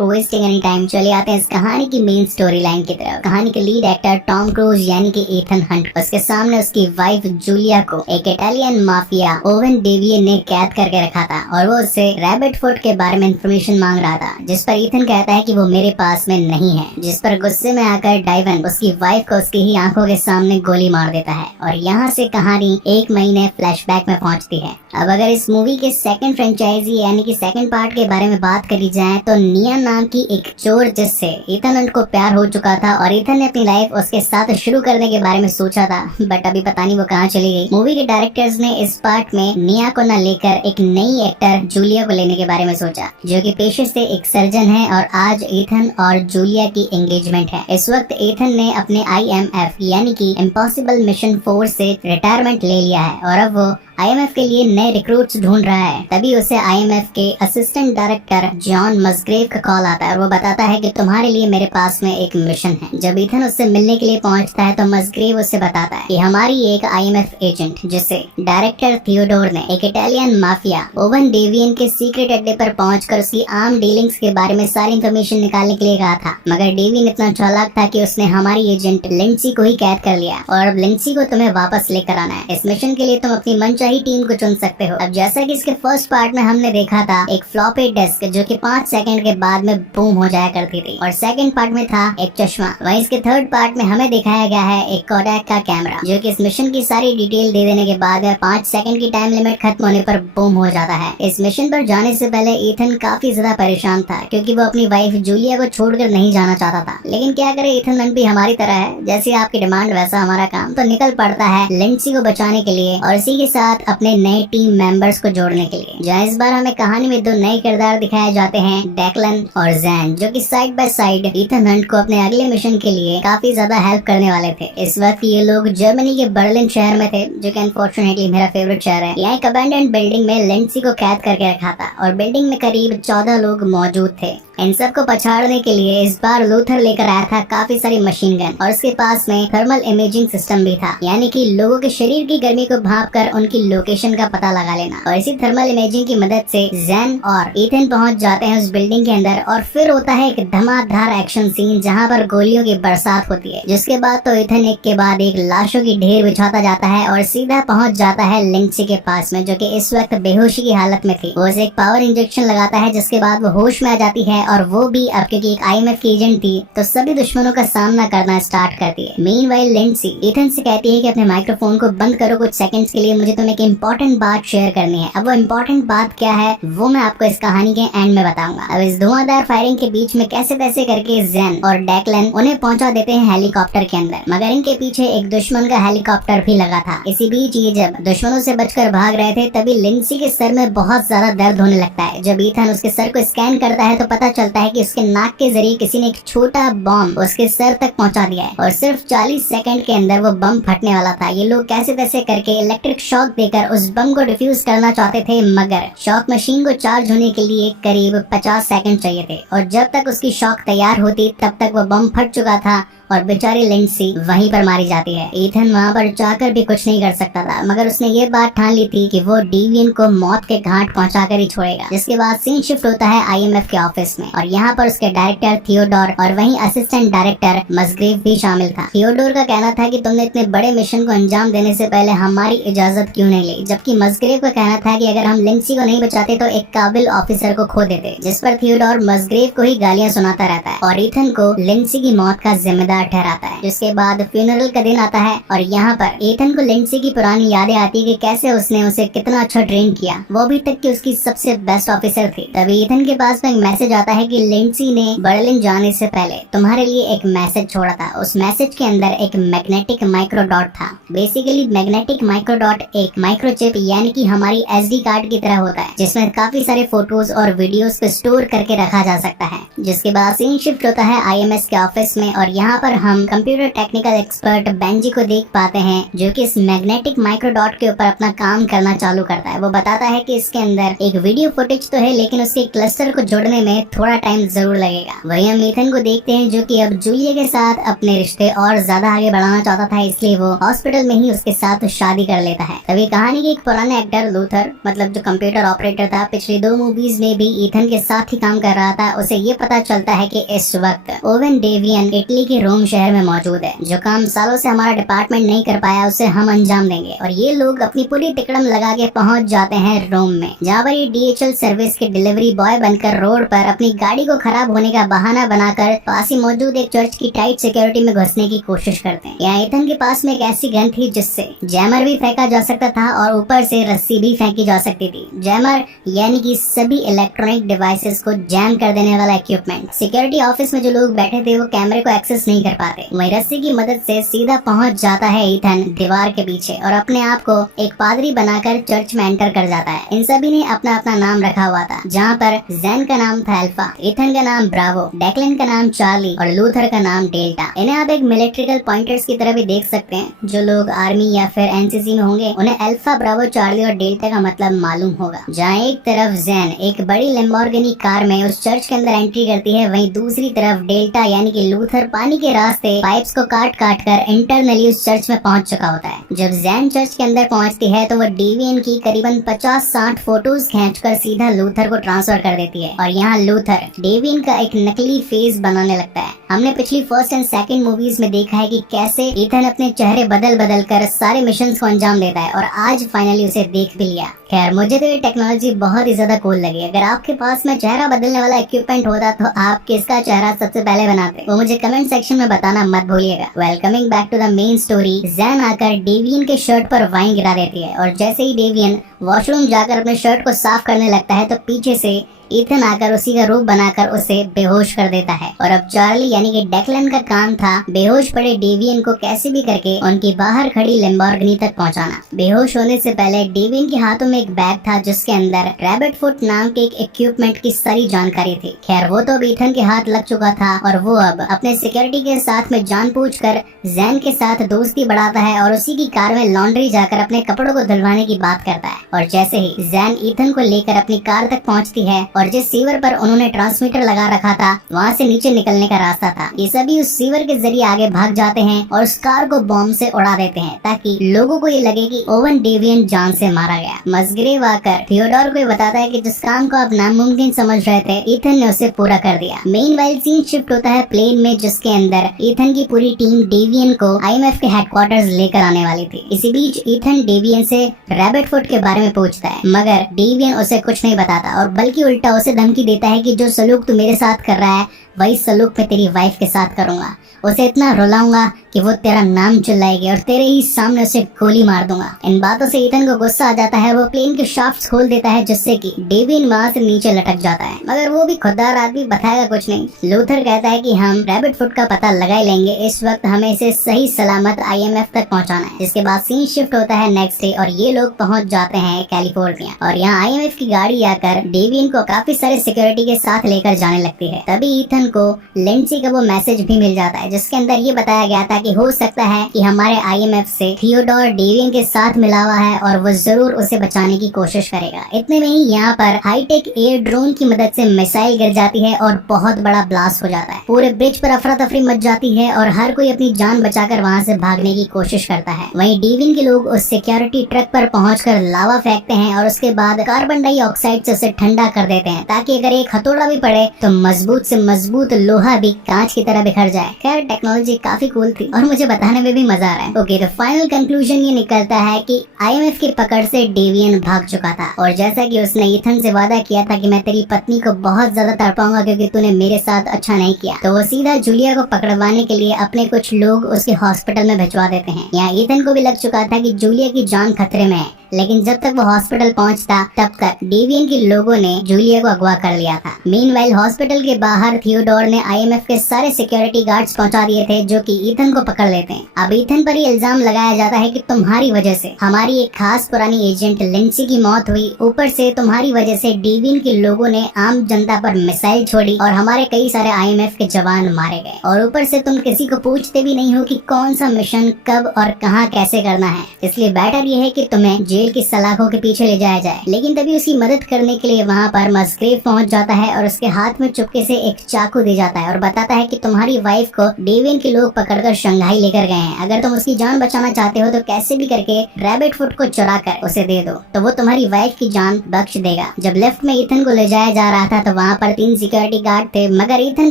Without wasting any time चले आते हैं इस कहानी की मेन स्टोरी लाइन की तरफ। कहानी के लीड एक्टर टॉम क्रूज यानी कि ईथन हंट, उसके सामने उसकी वाइफ जूलिया को एक इटालियन माफिया ओवन डेवियन ने कैद करके रखा था और वो उससे रैबिट फूड के बारे में इंफॉर्मेशन मांग रहा था, जिस पर ईथन कहता है कि वो मेरे पास में नहीं है, जिस पर गुस्से में आकर डाइवन उसकी वाइफ को उसकी ही आंखों के सामने गोली मार देता है। और यहाँ से कहानी 1 महीने फ्लैशबैक में पहुँचती है। अब अगर इस मूवी के सेकंड फ्रेंचाइजी यानी कि सेकंड पार्ट के बारे में बात करी जाए तो निया नाम की एक चोर जिससे ईथन हंट को प्यार हो चुका था और ईथन ने अपनी लाइफ उसके साथ शुरू करने के बारे में सोचा था, बट अभी पता नहीं वो कहाँ चली गई। मूवी के डायरेक्टर्स ने इस पार्ट में निया को न लेकर एक नई एक्टर जूलिया को लेने के बारे में सोचा, जो कि पेशे से एक सर्जन है और आज ईथन और जूलिया की एंगेजमेंट है। इस वक्त ईथन ने अपने IMF यानी कि इम्पॉसिबल मिशन फोर्स से रिटायरमेंट ले लिया है और अब वो IMF के लिए नए रिक्रूट्स ढूंढ रहा है। तभी उसे IMF के असिस्टेंट डायरेक्टर जॉन मसग्रेव का कॉल आता है और वो बताता है कि तुम्हारे लिए मेरे पास में एक मिशन है। जब ईथन उससे मिलने के लिए पहुंचता है तो मसग्रेव उससे बताता है कि हमारी एक IMF एजेंट जिसे डायरेक्टर थियोडोर ने एक इटालियन माफिया ओवन डेवियन के सीक्रेट अड्डे पर पहुंचकर उसकी आर्म डीलिंग्स के बारे में सारी इन्फॉर्मेशन निकालने के लिए कहा था, मगर डेवियन इतना चालाक था कि उसने हमारी एजेंट लिंडसी को ही कैद कर लिया और अब लिंडसी को तुम्हें वापस लेकर आना है। इस मिशन के लिए तुम अपनी मनचाही टीम को चुन सकते हो। अब जैसा कि इसके फर्स्ट पार्ट में हमने देखा था एक फ्लॉपी डिस्क जो कि 5 सेकंड के बाद में बूम हो जाया करती थी और सेकंड पार्ट में था एक चश्मा, वहीं इसके थर्ड पार्ट में हमें दिखाया गया है एक कोडैक का कैमरा जो कि इस मिशन की सारी डिटेल दे देने के बाद 5 सेकंड की टाइम लिमिट खत्म होने पर बूम हो जाता है। इस मिशन पर जाने से पहले ईथन काफी ज्यादा परेशान था क्योंकि वो अपनी वाइफ जूलिया को छोड़कर नहीं जाना चाहता था, लेकिन क्या करे ईथन हंट भी हमारी तरह है, जैसी आपकी डिमांड वैसा हमारा काम, तो निकल पड़ता है लिंडसी को बचाने के लिए और इसी के साथ अपने नए टीम मेंबर्स को जोड़ने के लिए। जहाँ इस बार हमें कहानी में 2 नए किरदार दिखाए जाते हैं, डेक्लन और जैन, जो कि side by side Ethan Hunt को अपने अगले मिशन के लिए काफी ज्यादा हेल्प करने वाले थे। इस वक्त ये लोग जर्मनी के बर्लिन शहर में थे, जो कि अनफॉर्चुनेटली मेरा फेवरेट शहर है। यहाँ एक अबैंडन्ड बिल्डिंग में लिंडसी को कैद करके रखा था और बिल्डिंग में करीब 14 लोग मौजूद थे। इन सब को पछाड़ने के लिए इस बार लूथर लेकर आया था काफी सारी मशीन गन और उसके पास में थर्मल इमेजिंग सिस्टम भी था, यानी कि लोगों के शरीर की गर्मी को भांपकर उनकी लोकेशन का पता लगा लेना। और इसी थर्मल इमेजिंग की मदद से जैन और ईथन पहुंच जाते हैं उस बिल्डिंग के अंदर और फिर होता है एक धमाकेदार एक्शन सीन जहां पर गोलियों की बरसात होती है, जिसके बाद तो ईथन एक के बाद एक लाशों की ढेर बिछाता जाता है और सीधा पहुंच जाता है लिंडसी के पास में, जो कि इस वक्त बेहोशी की हालत में थी। वो उसे एक पावर इंजेक्शन लगाता है जिसके बाद वो होश में आ जाती है और वो भी अब क्योंकि एक IMF की एजेंट थी तो सभी दुश्मनों का सामना करना स्टार्ट करती है। मीनवाइल लिंडसी ईथन से कहती है कि अपने माइक्रोफोन को बंद करो कुछ सेकंड्स के लिए, मुझे तुम्हें एक इम्पोर्टेंट बात शेयर करनी है। अब वो इम्पोर्टेंट बात क्या है वो मैं आपको इस कहानी के एंड में बताऊंगा। अब इस धुआंधार फायरिंग के बीच में कैसे तैसे करके जैन और डेक्लन उन्हें पहुंचा देते हैं हेलीकॉप्टर के अंदर, मगर इनके पीछे एक दुश्मन का हेलीकॉप्टर भी लगा था। इसी बीच ये जब दुश्मनों से बचकर भाग रहे थे तभी लिंडसी के सर में बहुत ज्यादा दर्द होने लगता है। जब ईथन उसके सर को स्कैन करता है तो पता चलता है कि उसके नाक के जरिए किसी ने एक छोटा बम उसके सर तक पहुंचा दिया है और सिर्फ 40 सेकंड के अंदर वो बम फटने वाला था। ये लोग कैसे तैसे करके इलेक्ट्रिक शॉक देकर उस बम को डिफ्यूज करना चाहते थे, मगर शॉक मशीन को चार्ज होने के लिए करीब 50 सेकंड चाहिए थे और जब तक उसकी शॉक तैयार होती तब तक वो बम फट चुका था और बेचारी लिंडसी वहीं पर मारी जाती है। ईथन वहाँ पर जाकर भी कुछ नहीं कर सकता था, मगर उसने ये बात ठान ली थी कि वो डेवियन को मौत के घाट पहुंचाकर ही छोड़ेगा। जिसके बाद सीन शिफ्ट होता है IMF के ऑफिस में और यहाँ पर उसके डायरेक्टर थियोडोर और वहीं असिस्टेंट डायरेक्टर मसग्रेव भी शामिल था। थियोडोर का कहना था कि तुमने इतने बड़े मिशन को अंजाम देने से पहले हमारी इजाजत क्यों नहीं ली, जबकि मसग्रेव का कहना था कि अगर हम लिंडसी को नहीं बचाते तो एक काबिल ऑफिसर को खो देते, जिस पर थियोडोर मसग्रेव को ही गालियां सुनाता रहता है और ईथन को लिंडसी की मौत का जिम्मेदार ठहराता है। जिसके बाद फ्यूनरल का दिन आता है और यहाँ पर ईथन को लिंडसी की पुरानी यादें आती है कि कैसे उसने उसे कितना अच्छा ट्रेन किया, वो भी तक कि उसकी सबसे बेस्ट ऑफिसर थी। तभी ईथन के पास में एक मैसेज आता है कि लिंडसी ने बर्लिन जाने से पहले तुम्हारे लिए एक मैसेज छोड़ा था। उस मैसेज के अंदर एक मैग्नेटिक माइक्रोडॉट था। बेसिकली मैग्नेटिक माइक्रोडॉट एक माइक्रोचिप यानी कि हमारी SD कार्ड की तरह होता है, जिसमें काफी सारे फोटोज और वीडियोस को स्टोर करके रखा जा सकता है। जिसके बाद सीन शिफ्ट होता है IMS के ऑफिस में और यहाँ पर पर हम कंप्यूटर टेक्निकल एक्सपर्ट बेंजी को देख पाते हैं, जो कि इस मैग्नेटिक माइक्रोडॉट के ऊपर अपना काम करना चालू करता है। वो बताता है कि इसके अंदर एक वीडियो फुटेज तो है, लेकिन उसके क्लस्टर को जोड़ने में थोड़ा टाइम जरूर लगेगा। वही हम ईथन को देखते हैं, जो कि अब जूलिया के साथ अपने रिश्ते और ज्यादा आगे बढ़ाना चाहता था, इसलिए वो हॉस्पिटल में ही उसके साथ शादी कर लेता है। तभी कहानी के एक पुराने एक्टर लूथर, मतलब जो कंप्यूटर ऑपरेटर था, पिछली 2 मूवीज में भी ईथन के साथ ही काम कर रहा था। उसे ये पता चलता है कि इस वक्त ओवन डेवियन इटली के रोम शहर में मौजूद है। जो काम सालों से हमारा डिपार्टमेंट नहीं कर पाया, उसे हम अंजाम देंगे। और ये लोग अपनी पूरी टिकड़म लगा के पहुंच जाते हैं रोम में, जहाँ पर ये DHL सर्विस के डिलीवरी बॉय बनकर रोड पर अपनी गाड़ी को खराब होने का बहाना बनाकर पास ही मौजूद एक चर्च की टाइट सिक्योरिटी में घुसने की कोशिश करते हैं। यहाँ ईथन के पास में एक ऐसी गन थी जिससे जैमर भी फेंका जा सकता था और ऊपर से रस्सी भी फेंकी जा सकती थी। जैमर यानी कि सभी इलेक्ट्रॉनिक डिवाइसेस को जैम कर देने वाला इक्विपमेंट। सिक्योरिटी ऑफिस में जो लोग बैठे थे वो कैमरे को एक्सेस नहीं कर पाते। वहीं रस्सी की मदद से सीधा पहुंच जाता है ईथन दीवार के पीछे और अपने आप को एक पादरी बनाकर चर्च में एंटर कर जाता है। इन सभी ने अपना अपना नाम रखा हुआ था, जहाँ पर जैन का नाम था अल्फा, ईथन का नाम ब्रावो, डेक्लन का नाम चार्ली और लूथर का नाम डेल्टा। इन्हें आप एक मिलिट्रिकल पॉइंटर्स की तरह भी देख सकते हैं। जो लोग आर्मी या फिर NCC में होंगे उन्हें अल्फा, ब्रावो, चार्ली और डेल्टा का मतलब मालूम होगा। जहाँ एक तरफ जैन एक बड़ी लैम्बोर्गिनी कार में उस चर्च के अंदर एंट्री करती है, वहीं दूसरी तरफ डेल्टा यानी कि लूथर पानी के रास्ते पाइप्स को काट काट कर इंटरनली उस चर्च में पहुंच चुका होता है। जब जैन चर्च के अंदर पहुंचती है तो वो डेवियन की करीबन 50-60 फोटोज खींचकर सीधा लूथर को ट्रांसफर कर देती है। और यहाँ लूथर डेवियन का एक नकली फेस बनाने लगता है। हमने पिछली फर्स्ट एंड सेकंड मूवीज में देखा है कि कैसे ईथन अपने चेहरे बदल बदल कर सारे मिशंस को अंजाम देता है, और आज फाइनली उसे देख भी लिया। खैर, मुझे तो ये टेक्नोलॉजी बहुत ही ज्यादा कूल लगी। अगर आपके पास में चेहरा बदलने वाला इक्विपमेंट होता तो आप किसका चेहरा सबसे पहले बनाते, वो मुझे कमेंट सेक्शन में बताना मत भूलिएगा। Welcoming back to the main story, जैन आकर डेवियन के शर्ट पर वाइन गिरा देती है, और जैसे ही डेवियन वॉशरूम जाकर अपने शर्ट को साफ करने लगता है तो पीछे से ईथन आकर उसी का रूप बनाकर उसे बेहोश कर देता है। और अब चार्ली यानी कि डेक्लन का काम था बेहोश पड़े डेवियन को कैसे भी करके उनकी बाहर खड़ी लैम्बोर्गिनी तक पहुंचाना। बेहोश होने से पहले डेवियन के हाथों में एक बैग था जिसके अंदर रैबिट फुट नाम के एक इक्विपमेंट की सारी जानकारी थी। खैर, वो तो अब ईथन के हाथ लग चुका था और वो अब अपने सिक्योरिटी के साथ में जानबूझकर जैन के साथ दोस्ती बढ़ाता है और उसी की कार में लॉन्ड्री जाकर अपने कपड़ों को धुलवाने की बात करता है। और जैसे ही जैन ईथन को लेकर अपनी कार तक पहुंचती है और जिस सीवर पर उन्होंने ट्रांसमीटर लगा रखा था वहाँ से नीचे निकलने का रास्ता था, ये सभी उस सीवर के जरिए आगे भाग जाते हैं और उस कार को बॉम्ब से उड़ा देते हैं ताकि लोगों को ये लगे कि ओवन डेवियन जान से मारा गया। मस्ग्रेव आकर थियोडोर को ये बताता है कि जिस काम को आप नामुमकिन समझ रहे थे ईथन ने उसे पूरा कर दिया। मेनवाइल सीन शिफ्ट होता है प्लेन में, जिसके अंदर ईथन की पूरी टीम डेवियन को IMF के हेडक्वार्टर्स लेकर आने वाली थी। इसी बीच ईथन डेवियन से रैबिट फुट के बारे में पूछता है, मगर डेवियन उसे कुछ नहीं बताता और बल्कि उल्टा उसे धमकी देता है कि जो सलूक तू मेरे साथ कर रहा है वही सलूक मैं तेरी वाइफ के साथ करूंगा। उसे इतना रुलाऊंगा कि वो तेरा नाम चिल्लाएगी और तेरे ही सामने उसे गोली मार दूंगा। इन बातों से ईथन को गुस्सा आ जाता है। वो प्लेन के शाफ्ट्स खोल देता है जिससे कि डेवियन वहाँ से नीचे लटक जाता है, मगर वो भी खुददार आदमी बताएगा कुछ नहीं। लूथर कहता है कि हम रैबिट फुट का पता लगा ही लेंगे, इस वक्त हमें इसे सही सलामत IMF तक पहुँचाना है। जिसके बाद सीन शिफ्ट होता है नेक्स्ट डे और ये लोग पहुँच जाते हैं कैलिफोर्निया और यहाँ IMF की गाड़ी आकर डेवियन को काफी सारे सिक्योरिटी के साथ लेकर जाने लगती है। तभी ईथन को लेंसी का वो मैसेज भी मिल जाता है जिसके अंदर ये बताया गया था कि हो सकता है कि हमारे IMF से थियोडोर डेवियन के साथ मिला हुआ है और वो जरूर उसे बचाने की कोशिश करेगा। इतने में ही यहाँ पर हाईटेक एयर ड्रोन की मदद से मिसाइल गिर जाती है और बहुत बड़ा ब्लास्ट हो जाता है। पूरे ब्रिज पर अफरा तफरी मच जाती है और हर कोई अपनी जान बचाकर वहाँ से भागने की कोशिश करता है। वहीं डेवियन के लोग उस सिक्योरिटी ट्रक पर पहुंचकर लावा फेंकते हैं और उसके बाद कार्बन डाइऑक्साइड से उसे ठंडा कर देते हैं ताकि अगर एक हथौड़ा भी पड़े तो मजबूत से मजबूत लोहा भी कांच की तरह बिखर जाए। खैर, टेक्नोलॉजी काफी कूल थी और मुझे बताने में भी मजा आ रहा है। ओके, तो फाइनल कंक्लूजन ये निकलता है कि IMF की पकड़ से डेवियन भाग चुका था और जैसा कि उसने ईथन से वादा किया था कि मैं तेरी पत्नी को बहुत ज्यादा तड़पाऊंगा क्योंकि तूने मेरे साथ अच्छा नहीं किया, तो वो सीधा जूलिया को पकड़वाने के लिए अपने कुछ लोग उसके हॉस्पिटल में भिजवा देते हैं। यहाँ ईथन को भी लग चुका था कि जूलिया की जान खतरे में है, लेकिन जब तक वो हॉस्पिटल पहुंचता तब तक डेवियन के लोगों ने जूलिया को अगवा कर लिया था। मीनवाइल हॉस्पिटल के बाहर थियोडोर ने IMF के सारे सिक्योरिटी गार्ड्स पहुंचा दिए थे जो कि ईथन को को पकड़ लेते हैं। अब ईथन पर ये इल्जाम लगाया जाता है कि तुम्हारी वजह से हमारी एक खास पुरानी एजेंट लिंडसी की मौत हुई, ऊपर से तुम्हारी वजह से डेवियन के लोगों ने आम जनता पर मिसाइल छोड़ी और हमारे कई सारे IMF के जवान मारे गए, और ऊपर से तुम किसी को पूछते भी नहीं हो कि कौन सा मिशन कब और कहां कैसे करना है। इसलिए बेटर ये है कि तुम्हें जेल की सलाखों के पीछे ले जाया जाए। लेकिन तभी उसकी मदद करने के लिए वहाँ पर मस्ग्रेव पहुँच जाता है और उसके हाथ में चुपके से एक चाकू दे जाता है और बताता है कि तुम्हारी वाइफ को डेवियन के लोग पकड़कर शंघाई लेकर गए हैं। अगर तुम उसकी जान बचाना चाहते हो तो कैसे भी करके रैबिट फुट को चुरा कर उसे दे दो, तो वो तुम्हारी वाइफ की जान बख्श देगा। जब लिफ्ट में ईथन को ले जाया जा रहा था तो वहाँ पर 3 सिक्योरिटी गार्ड थे, मगर ईथन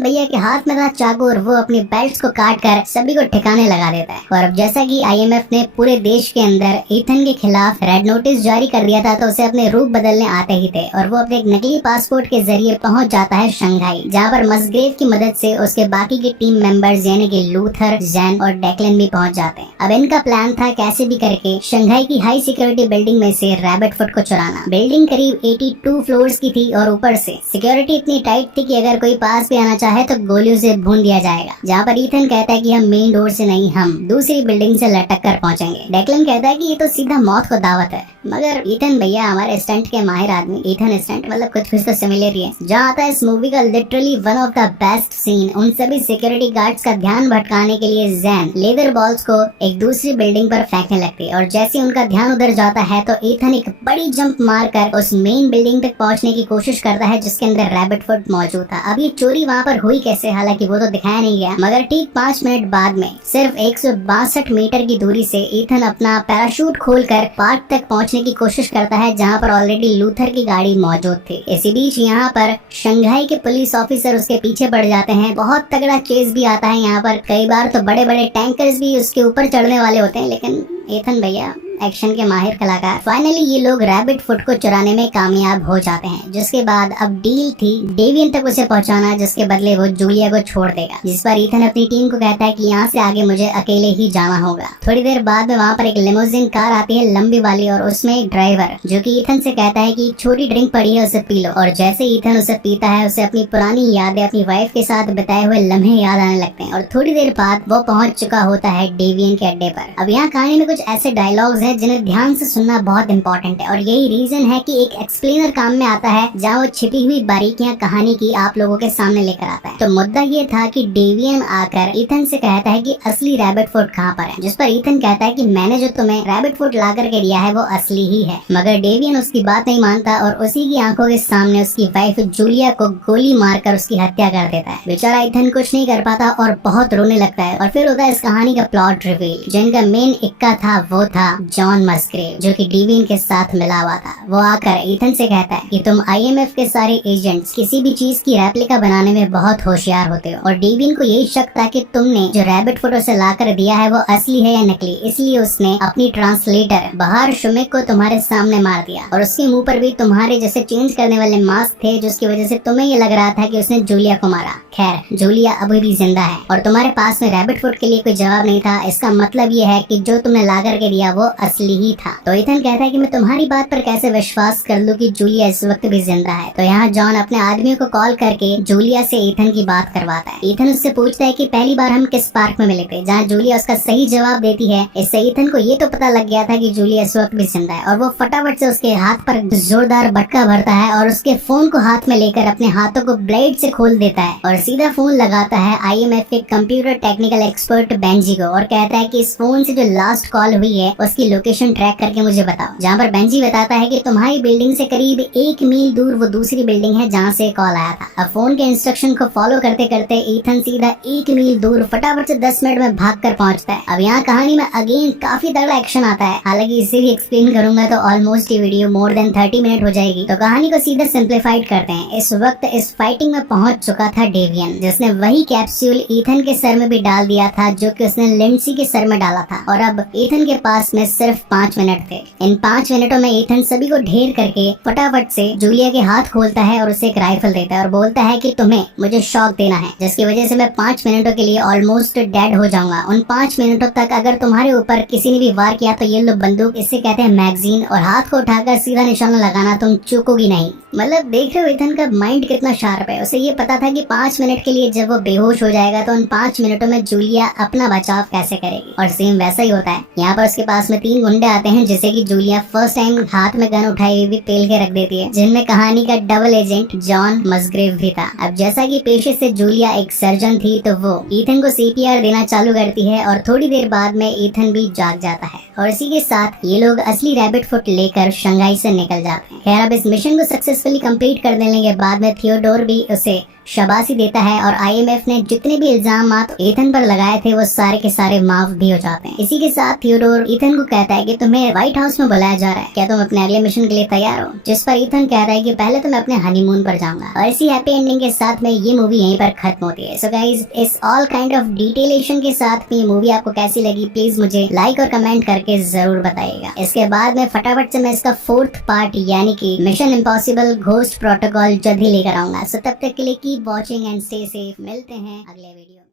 भैया के हाथ में था चाकू और वो अपनी बेल्ट को काट कर सभी को ठिकाने लगा देता है। और अब जैसा कि IMF ने पूरे देश के अंदर ईथन के खिलाफ रेड नोटिस जारी कर दिया था, तो उसे अपने रूप बदलने आते ही थे और वो अपने एक नकली पासपोर्ट के जरिए पहुंच जाता है शंघाई, जहाँ पर मस्ग्रेव की मदद से उसके बाकी के टीम मेंबर्स यानी कि लूथर, जैन और डेक्लन भी पहुंच जाते हैं। अब इनका प्लान था कैसे भी करके शंघाई की हाई सिक्योरिटी बिल्डिंग में से रैबिट फुट को चुराना। बिल्डिंग करीब 82 फ्लोर्स की थी और ऊपर से सिक्योरिटी इतनी टाइट थी कि अगर कोई पास भी आना चाहे तो गोलियों से भून दिया जाएगा। जहाँ पर ईथन कहता है कि हम मेन डोर से नहीं, हम दूसरी बिल्डिंग से लटक कर पहुंचेंगे। डेक्लन कहता है कि ये तो सीधा मौत को दावत है, मगर ईथन भैया हमारे स्टंट के माहिर आदमी, ईथन स्टंट मतलब कुछ तो सिमिलर ही है। जहाँ आता है इस मूवी का literally one of the best scene, उन सभी सिक्योरिटी गार्ड्स का ध्यान भटकाने के लिए जैन लेदर बॉल्स को एक दूसरी बिल्डिंग पर फेंकने लगती है और जैसे उनका ध्यान उधर जाता है तो ईथन एक बड़ी जंप मारकर उस मेन बिल्डिंग तक पहुंचने की कोशिश करता है जिसके अंदर रैबिट फुट मौजूद था। अब ये चोरी वहाँ पर हुई कैसे, हालांकि वो तो दिखाया नहीं गया, मगर ठीक 5 मिनट बाद में सिर्फ 162 मीटर की दूरी से ईथन अपना पैराशूट खोलकर पार्क तक पहुंचने की कोशिश करता है जहां पर ऑलरेडी लूथर की गाड़ी मौजूद थी। इसी बीच यहाँ पर शंघाई के पुलिस ऑफिसर उसके पीछे पड़ जाते हैं। बहुत तगड़ा चेस भी आता है यहाँ पर, कई बार तो बड़े बड़े टैंकर्स भी उसके ऊपर चढ़ने वाले होते हैं, लेकिन ईथन भैया एक्शन के माहिर कलाकार। फाइनली ये लोग रैबिट फुट को चुराने में कामयाब हो जाते हैं, जिसके बाद अब डील थी डेवियन तक उसे पहुंचाना, जिसके बदले वो जूलिया को छोड़ देगा। जिस पर ईथन अपनी टीम को कहता है कि यहाँ से आगे मुझे अकेले ही जाना होगा। थोड़ी देर बाद में वहाँ पर एक लिमोजिन कार आती है लंबी वाली, और उसमें एक ड्राइवर जो कि ईथन से कहता है कि एक छोटी ड्रिंक पड़ी है उसे पी लो। और जैसे ईथन उसे पीता है उसे अपनी पुरानी यादें, अपनी वाइफ के साथ बिताए हुए लम्हे याद आने लगते हैं। और थोड़ी देर बाद वो पहुंच चुका होता है डेवियन के अड्डे पर। अब यहाँ कहानी में कुछ ऐसे डायलॉग्स हैं जिन्हें ध्यान से सुनना बहुत इंपॉर्टेंट है, और यही रीजन है कि एक एक्सप्लेनर काम में आता है जहाँ वो छिपी हुई बारीकियां कहानी की आप लोगों के सामने लेकर आता है। तो मुद्दा ये था कि डेवियन आकर ईथन से कहता है कि असली रैबिट फुट कहाँ पर है, जिस पर ईथन कहता है कि मैंने जो तुम्हें रैबिट फुट ला करके दिया है वो असली ही है। मगर डेवियन उसकी बात नहीं मानता और उसी की आंखों के सामने उसकी वाइफ जूलिया को गोली मारकर उसकी हत्या कर देता है। बेचारा ईथन कुछ नहीं कर पाता और बहुत रोने लगता है। और फिर होता है इस कहानी का प्लॉट रिवील। जिनका मेन इक्का था वो था जॉन मस्ग्रेव, जो कि डेवियन के साथ मिला हुआ था। वो आकर ईथन से कहता है कि तुम IMF के सारे एजेंट्स किसी भी चीज की रेप्लिका बनाने में बहुत होशियार होते हो, और डेवियन को यही शक था कि तुमने जो रैबिट फुट उसे लाकर दिया है वो असली है या नकली, इसलिए उसने अपनी ट्रांसलेटर बहार शुमिक को तुम्हारे सामने मार दिया। और उसके मुंह पर भी तुम्हारे जैसे चेंज करने वाले मास्क थे, जिसकी वजह से तुम्हें ये लग रहा था कि उसने जूलिया को मारा। खैर जूलिया अभी भी जिंदा है और तुम्हारे पास में रैबिट फुट के लिए कोई जवाब नहीं था। इसका मतलब ये है कि जो तुमने ला करके दिया वो असली ही था। तो ईथन कहता है कि मैं तुम्हारी बात पर कैसे विश्वास कर लूं कि जूलिया इस वक्त भी जिंदा है। तो यहाँ जॉन अपने आदमियों को कॉल करके जूलिया से ईथन की बात करवाता है। ईथन उससे पूछता है कि पहली बार हम किस पार्क में मिले थे, जहाँ जूलिया उसका सही जवाब देती है। इससे ईथन को ये तो पता लग गया था कि जूलिया इस वक्त भी जिंदा है, और वो फटाफट से उसके हाथ पर जोरदार बटका भरता है और उसके फोन को हाथ में लेकर अपने हाथों को ब्लेड से खोल देता है और सीधा फोन लगाता है IMF के कंप्यूटर टेक्निकल एक्सपर्ट बेंजी को, और कहता है कि इस फोन से जो लास्ट कॉल हुई है उसकी लोकेशन ट्रैक करके मुझे बताओ। जहाँ पर बेंजी बताता है कि तुम्हारी बिल्डिंग से करीब 1 मील दूर वो दूसरी बिल्डिंग है जहाँ से कॉल आया था। अब फोन के इंस्ट्रक्शन को फॉलो करते करते ईथन सीधा 1 मील दूर फटाफट से 10 मिनट में भागकर पहुंचता है। अब यहाँ कहानी में अगेन काफी तगड़ा एक्शन आता है, हालांकि इसे भी एक्सप्लेन करूंगा तो ऑलमोस्ट ये वीडियो मोर देन 30 मिनट हो जाएगी। तो कहानी को सीधा सिंप्लीफाइड करते हैं। इस वक्त इस फाइटिंग में पहुंच चुका था डेवियन, जिसने वही कैप्सूल ईथन के सर में भी डाल दिया था जो कि उसने लिंडसी के सर में डाला था। और अब ईथन के पास में सिर्फ 5 मिनट थे। इन 5 मिनटों में ईथन सभी को ढेर करके फटाफट से जूलिया के हाथ खोलता है और उसे एक राइफल देता है और बोलता है कि तुम्हें मुझे शॉक देना है, जिसकी वजह से मैं 5 मिनटों के लिए ऑलमोस्ट डेड हो जाऊंगा। उन 5 मिनटों तक अगर तुम्हारे ऊपर किसी ने भी वार किया तो ये लो बंदूक, इससे कहते हैं मैगजीन, और हाथ को उठाकर सीधा निशाना लगाना, तुम चूकोगी नहीं। मतलब देख रहे हो ईथन का माइंड कितना शार्प है। उसे ये पता था कि 5 मिनट के लिए जब वो बेहोश हो जाएगा तो उन 5 मिनटों में जूलिया अपना बचाव कैसे करेगी। और सेम वैसा ही होता है। यहाँ पर उसके पास में 3 गुंडे आते हैं जिसे कि जूलिया फर्स्ट टाइम हाथ में गन उठाई हुई भी पेल के रख देती है, जिनमें कहानी का डबल एजेंट जॉन मसग्रेव भी था। अब जैसा कि पेशे से जूलिया एक सर्जन थी तो वो ईथन को सीपीआर देना चालू करती है और थोड़ी देर बाद में ईथन भी जाग जाता है और इसी के साथ ये लोग असली रैबिट फुट लेकर शंघाई से निकल जाते हैं। खैर अब इस मिशन को सक्सेसफुली कंप्लीट कर देने के बाद में थियोडोर भी उसे शाबाशी देता है और आईएमएफ ने जितने भी इल्जामात ईथन पर लगाए थे वो सारे के सारे माफ भी हो जाते हैं। इसी के साथ थियोडोर ईथन को कहता है कि तुम्हें व्हाइट हाउस में बुलाया जा रहा है, क्या तुम अपने अगले मिशन के लिए तैयार हो? जिस पर ईथन कहता है कि पहले तो मैं अपने हनीमून पर जाऊंगा। और इसी हैप्पी एंडिंग के साथ में ये मूवी यहीं पर खत्म होती है। सो गाइस, इस ऑल काइंड ऑफ डिटेलेशन के साथ ये मूवी आपको कैसी लगी प्लीज मुझे लाइक और कमेंट करके जरूर बताइएगा। इसके बाद में फटाफट से मैं इसका 4th पार्ट यानी कि मिशन इम्पॉसिबल घोस्ट प्रोटोकॉल जल्द ही लेकर आऊंगा। सो तब तक के लिए keep watching and stay safe. मिलते हैं अगले वीडियो में।